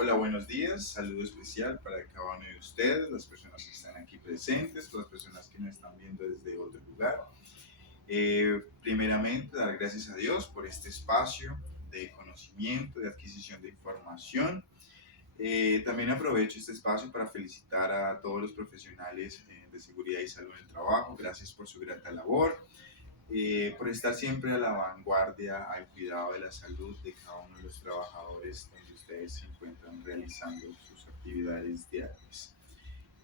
Hola, buenos días. Saludo especial para cada uno de ustedes, las personas que están aquí presentes, las personas que nos están viendo desde otro lugar. Primeramente, dar gracias a Dios por este espacio de conocimiento, de adquisición de información. También aprovecho este espacio para felicitar a todos los profesionales de seguridad y salud en el trabajo. Gracias por su grata labor, por estar siempre a la vanguardia al cuidado de la salud de cada uno de los trabajadores donde ustedes se encuentran realizando sus actividades diarias.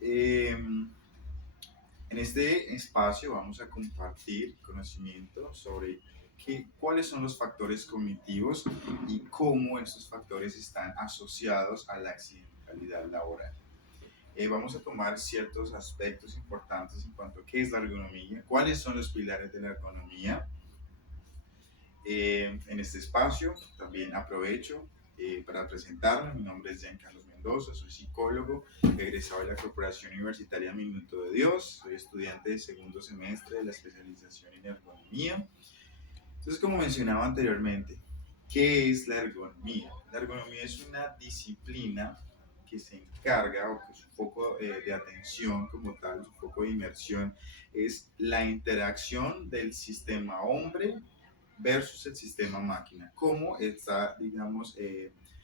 Eh, en este espacio vamos a compartir conocimiento sobre cuáles son los factores cognitivos y cómo estos factores están asociados a la accidentalidad laboral. Vamos a tomar ciertos aspectos importantes en cuanto a qué es la ergonomía, cuáles son los pilares de la ergonomía. En este espacio también aprovecho para presentarme. Mi nombre es Giancarlos Mendoza, soy psicólogo, egresado de la Corporación Universitaria Minuto de Dios, soy estudiante de segundo semestre de la especialización en ergonomía. Entonces, como mencionaba anteriormente, ¿qué es la ergonomía? La ergonomía es una disciplina que se encarga, o que su foco de atención como tal, su foco de inmersión, es la interacción del sistema hombre versus el sistema máquina. ¿Cómo está, digamos,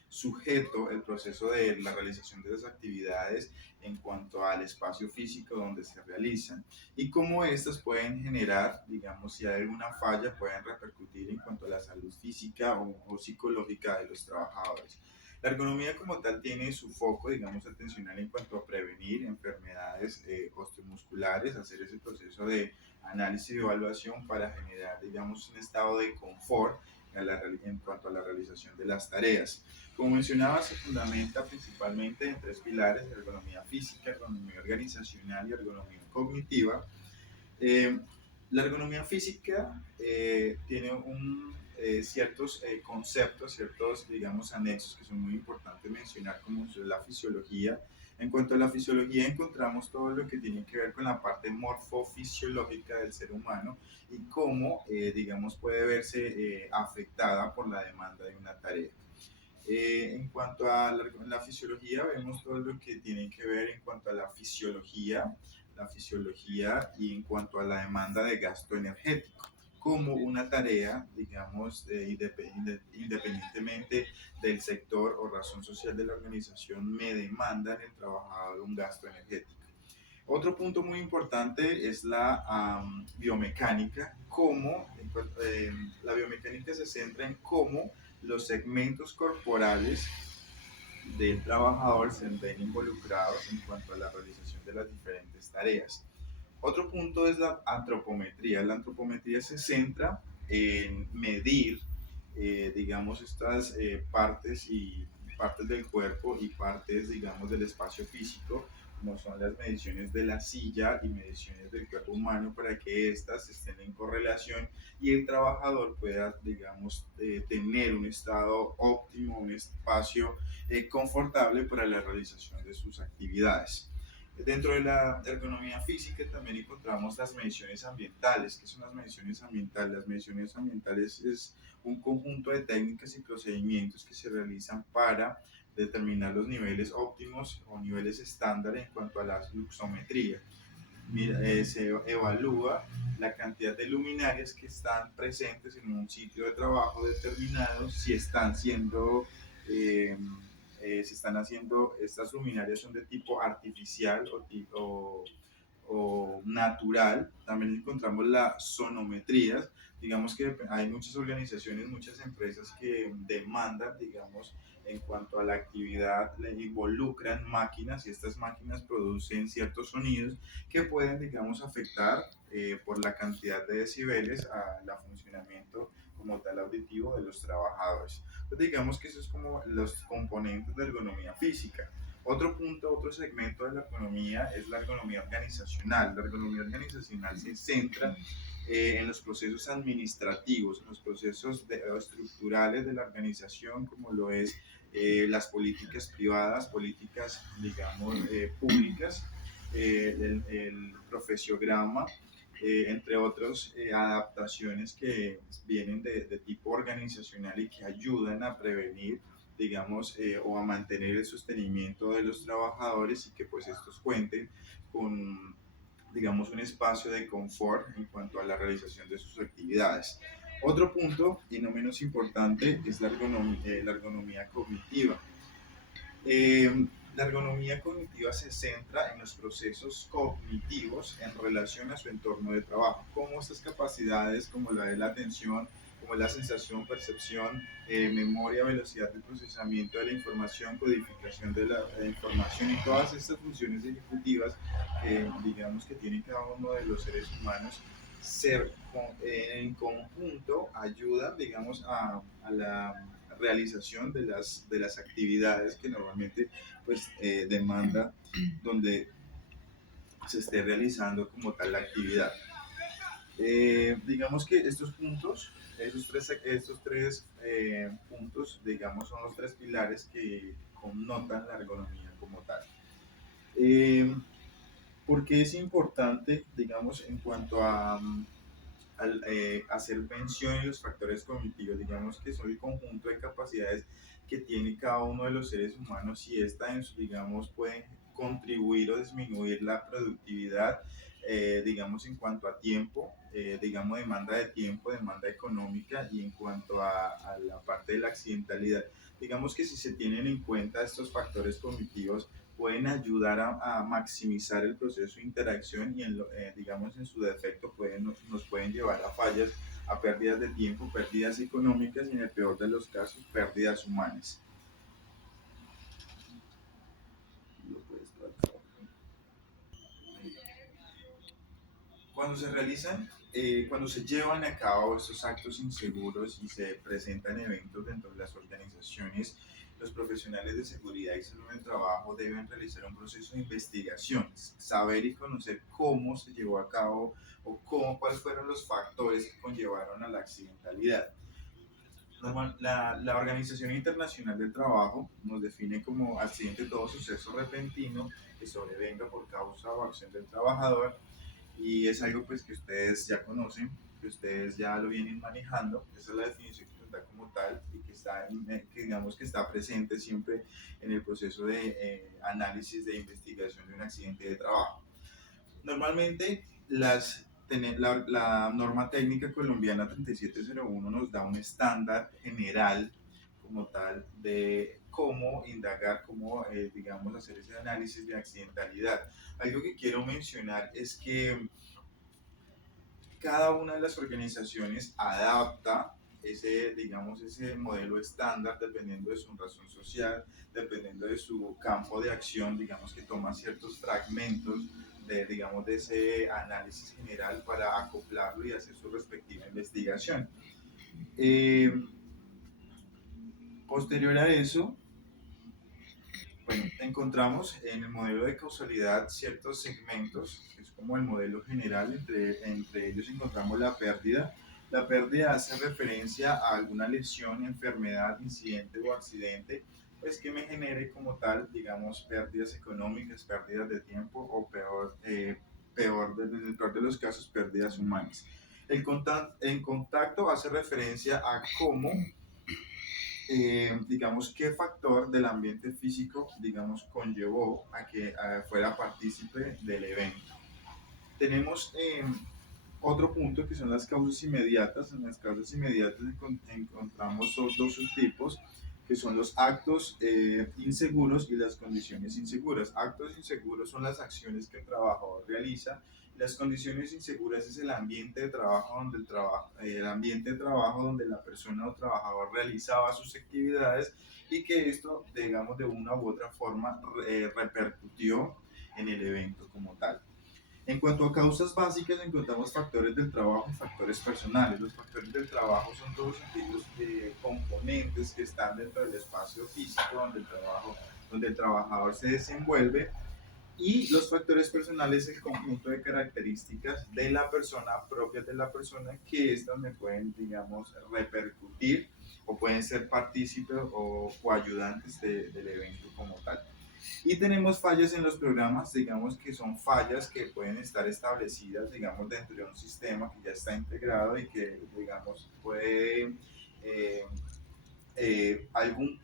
sujeto el proceso de la realización de las actividades en cuanto al espacio físico donde se realizan? Y cómo estas pueden generar, digamos, si hay alguna falla, pueden repercutir en cuanto a la salud física o psicológica de los trabajadores. La ergonomía como tal tiene su foco, digamos, atencional en cuanto a prevenir enfermedades osteomusculares, hacer ese proceso de análisis y evaluación para generar, digamos, un estado de confort en cuanto a la realización de las tareas. Como mencionaba, se fundamenta principalmente en tres pilares: ergonomía física, ergonomía organizacional y ergonomía cognitiva. Eh, la ergonomía física tiene ciertos conceptos, ciertos, digamos, anexos que son muy importantes mencionar, como la fisiología. En cuanto a la fisiología, encontramos todo lo que tiene que ver con la parte morfofisiológica del ser humano y cómo, digamos, puede verse afectada por la demanda de una tarea. En cuanto a la fisiología, vemos todo lo que tiene que ver en cuanto a la fisiología y en cuanto a la demanda de gasto energético, como una tarea, digamos, independientemente del sector o razón social de la organización, me demanda en el trabajador un gasto energético. Otro punto muy importante es la biomecánica, cómo la biomecánica se centra en cómo los segmentos corporales del trabajador se ven involucrados en cuanto a la realización de las diferentes tareas. Otro punto es la antropometría. La antropometría se centra en medir, digamos, estas partes del cuerpo y partes, digamos, del espacio físico, como son las mediciones de la silla y mediciones del cuerpo humano, para que éstas estén en correlación y el trabajador pueda, digamos, tener un estado óptimo, un espacio confortable para la realización de sus actividades. Dentro de la ergonomía física también encontramos las mediciones ambientales. ¿Qué son las mediciones ambientales? Las mediciones ambientales es un conjunto de técnicas y procedimientos que se realizan para determinar los niveles óptimos o niveles estándar en cuanto a la luxometría. Mira, se evalúa la cantidad de luminarias que están presentes en un sitio de trabajo determinado, si están siendo se están haciendo, estas luminarias son de tipo artificial o natural. También encontramos la sonometría. Digamos que hay muchas organizaciones, muchas empresas que demandan, digamos, en cuanto a la actividad, le involucran máquinas y estas máquinas producen ciertos sonidos que pueden, digamos, afectar por la cantidad de decibeles al funcionamiento como tal auditivo de los trabajadores. Entonces, digamos que eso es como los componentes de ergonomía física. Otro punto, otro segmento de la ergonomía es la ergonomía organizacional. La ergonomía organizacional se centra en los procesos administrativos, en los procesos estructurales de la organización, como lo es las políticas privadas, políticas, digamos, públicas, el profesiograma, entre otras adaptaciones que vienen de tipo organizacional y que ayudan a prevenir, digamos, o a mantener el sostenimiento de los trabajadores y que pues estos cuenten con, digamos, un espacio de confort en cuanto a la realización de sus actividades. Otro punto, y no menos importante, es la ergonomía cognitiva. La ergonomía cognitiva se centra en los procesos cognitivos en relación a su entorno de trabajo, como estas capacidades como la de la atención, como la sensación, percepción, memoria, velocidad de procesamiento de la información, codificación de la información y todas estas funciones ejecutivas que digamos que tiene cada uno de los seres humanos, ser en conjunto ayudan, digamos, a la realización de las actividades que normalmente pues demanda donde se esté realizando como tal la actividad. Digamos que estos puntos, estos tres puntos, digamos, son los tres pilares que connotan la ergonomía como tal. Eh, ¿Por qué es importante, digamos, en cuanto a al hacer mención en los factores cognitivos? Digamos que son el conjunto de capacidades que tiene cada uno de los seres humanos y esta, digamos, pueden contribuir o disminuir la productividad, digamos, en cuanto a tiempo, digamos, demanda de tiempo, demanda económica y en cuanto a la parte de la accidentalidad. Digamos que si se tienen en cuenta estos factores cognitivos, pueden ayudar a maximizar el proceso de interacción y, digamos, en su defecto nos pueden llevar a fallas, a pérdidas de tiempo, pérdidas económicas y en el peor de los casos, pérdidas humanas. Cuando se realizan, cuando se llevan a cabo estos actos inseguros y se presentan eventos dentro de las organizaciones, los profesionales de seguridad y salud en el trabajo deben realizar un proceso de investigación, saber y conocer cómo se llevó a cabo o cuáles fueron los factores que conllevaron a la accidentalidad. La Organización Internacional del Trabajo nos define como accidente todo suceso repentino que sobrevenga por causa o acción del trabajador, y es algo pues que ustedes ya conocen, que ustedes ya lo vienen manejando. Esa es la definición que nos da como tal y que que digamos que está presente siempre en el proceso de análisis de investigación de un accidente de trabajo. Normalmente la norma técnica colombiana 3701 nos da un estándar general como tal de cómo indagar, cómo, digamos, hacer ese análisis de accidentalidad. Algo que quiero mencionar es que cada una de las organizaciones adapta ese, digamos, ese modelo estándar dependiendo de su razón social, dependiendo de su campo de acción, digamos que toma ciertos fragmentos de, digamos, de ese análisis general para acoplarlo y hacer su respectiva investigación. Eh, Posterior a eso, bueno, encontramos en el modelo de causalidad ciertos segmentos, que es como el modelo general, entre ellos encontramos la pérdida. La pérdida hace referencia a alguna lesión, enfermedad, incidente o accidente, pues que me genere como tal, digamos, pérdidas económicas, pérdidas de tiempo o en el peor de los casos, pérdidas humanas. En contacto hace referencia a cómo digamos, qué factor del ambiente físico, digamos, conllevó a que fuera partícipe del evento. Tenemos otro punto que son las causas inmediatas. En las causas inmediatas encontramos dos subtipos, que son los actos inseguros y las condiciones inseguras. Actos inseguros son las acciones que el trabajador realiza. Las condiciones inseguras es el ambiente de trabajo donde el ambiente de trabajo donde la persona o trabajador realizaba sus actividades y que esto, digamos, de una u otra forma repercutió en el evento como tal. En cuanto a causas básicas, encontramos factores del trabajo y factores personales. Los factores del trabajo son todos aquellos componentes que están dentro del espacio físico donde el trabajador se desenvuelve, y los factores personales, el conjunto de características de la persona, propias de la persona, que estas me pueden, digamos, repercutir o pueden ser partícipes o ayudantes del evento como tal. Y tenemos fallas en los programas, digamos que son fallas que pueden estar establecidas, digamos, dentro de un sistema que ya está integrado y que, digamos, puede algún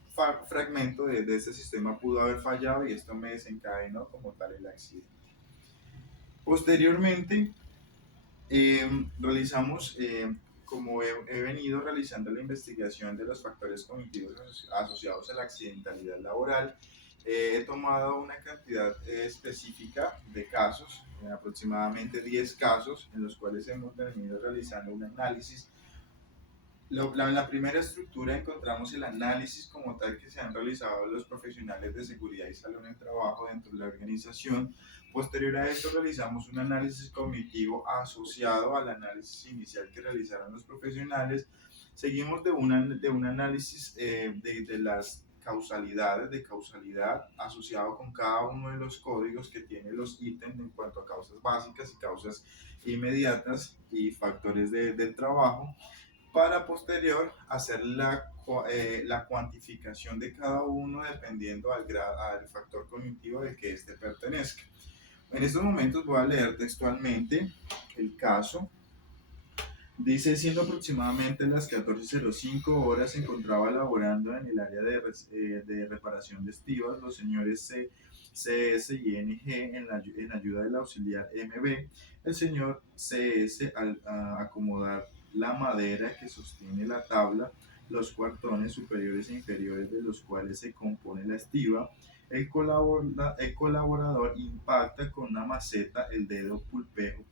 fragmento de este sistema pudo haber fallado y esto me desencadenó como tal el accidente. Posteriormente, realizamos, como he venido realizando la investigación de los factores cognitivos asociados a la accidentalidad laboral, he tomado una cantidad específica de casos, aproximadamente 10 casos, en los cuales hemos venido realizando un análisis. En la primera estructura encontramos el análisis como tal que se han realizado los profesionales de seguridad y salud en el trabajo dentro de la organización. Posterior a esto realizamos un análisis cognitivo asociado al análisis inicial que realizaron los profesionales. Seguimos de un análisis de las causalidades, de causalidad asociado con cada uno de los códigos que tiene los ítems en cuanto a causas básicas y causas inmediatas y factores del trabajo, para posterior hacer la cuantificación de cada uno dependiendo al factor cognitivo del que éste pertenezca. En estos momentos voy a leer textualmente el caso. Dice, siendo aproximadamente las 14:05 horas, se encontraba laborando en el área de reparación de estivas los señores CS y NG en ayuda del auxiliar MB. El señor CS, al acomodar la madera que sostiene la tabla, los cuartones superiores e inferiores de los cuales se compone la estiva, el colaborador impacta con una maceta el dedo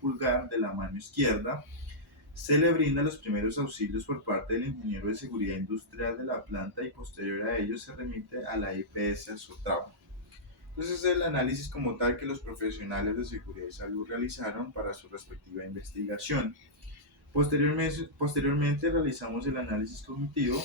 pulgar de la mano izquierda. Se le brinda los primeros auxilios por parte del ingeniero de seguridad industrial de la planta y posterior a ello se remite a la IPS Azotrauma. Entonces es el análisis como tal que los profesionales de seguridad y salud realizaron para su respectiva investigación. Posteriormente realizamos el análisis cognitivo.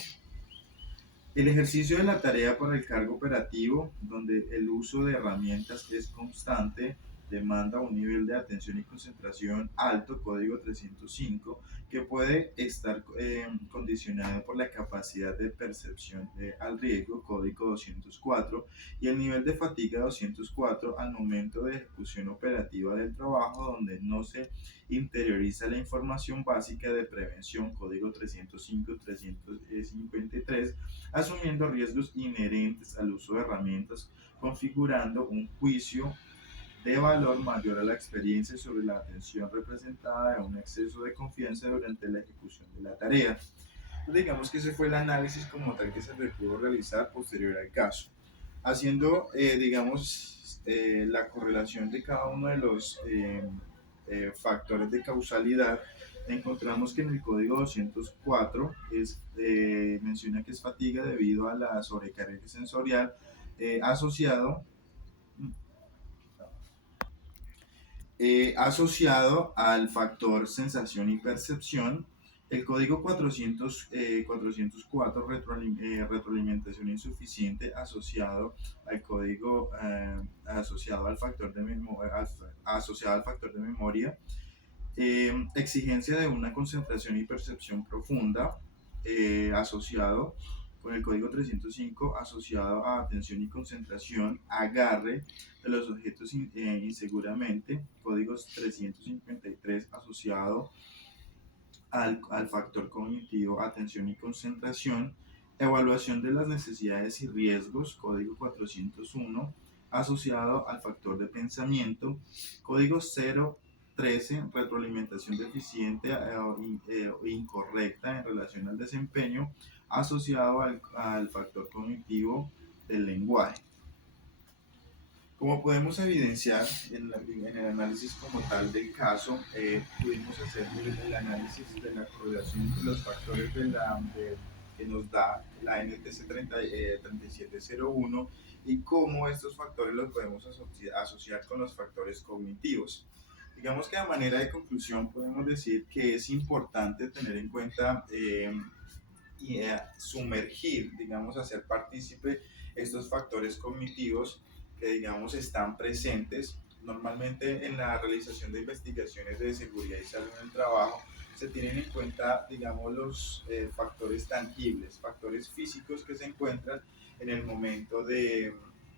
El ejercicio de la tarea para el cargo operativo, donde el uso de herramientas es constante, demanda un nivel de atención y concentración alto, código 305, que puede estar condicionado por la capacidad de percepción al riesgo, código 204, y el nivel de fatiga 204 al momento de ejecución operativa del trabajo, donde no se interioriza la información básica de prevención, código 305-353, asumiendo riesgos inherentes al uso de herramientas, configurando un juicio de valor mayor a la experiencia sobre la atención representada de un exceso de confianza durante la ejecución de la tarea. Entonces, digamos que ese fue el análisis como tal que se le pudo realizar posterior al caso, haciendo, la correlación de cada uno de los factores de causalidad. Encontramos que en el código 204 menciona que es fatiga debido a la sobrecarga sensorial asociado al factor sensación y percepción. El código 404, retroalimentación insuficiente asociado al código asociado al factor de memoria. Exigencia de una concentración y percepción profunda, asociado con el código 305, asociado a atención y concentración, agarre de los objetos inseguramente, códigos 353, asociado al factor cognitivo, atención y concentración, evaluación de las necesidades y riesgos, código 401, asociado al factor de pensamiento, código 013, retroalimentación deficiente o incorrecta en relación al desempeño, asociado al factor cognitivo del lenguaje. Como podemos evidenciar en el análisis como tal del caso, pudimos hacer el análisis de la correlación entre los factores que nos da la NTC 3701 y cómo estos factores los podemos asociar con los factores cognitivos. Digamos que a manera de conclusión podemos decir que es importante tener en cuenta y sumergir, digamos, hacer partícipe estos factores cognitivos que, digamos, están presentes normalmente en la realización de investigaciones de seguridad y salud en el trabajo. Se tienen en cuenta, digamos, los factores tangibles, factores físicos que se encuentran en el momento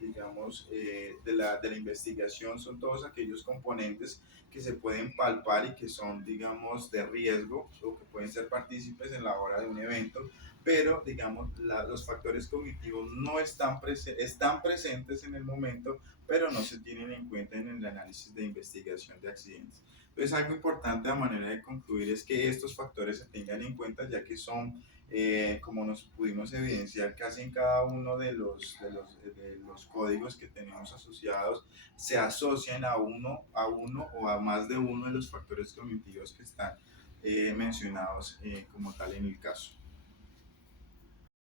digamos, de la investigación son todos aquellos componentes que se pueden palpar y que son, digamos, de riesgo o que pueden ser partícipes en la hora de un evento, pero, digamos, los factores cognitivos no están, están presentes en el momento, pero no se tienen en cuenta en el análisis de investigación de accidentes. Entonces, algo importante a manera de concluir es que estos factores se tengan en cuenta, ya que son, como nos pudimos evidenciar, casi en cada uno de los códigos que tenemos asociados, se asocian a uno o a más de uno de los factores cognitivos que están mencionados como tal en el caso.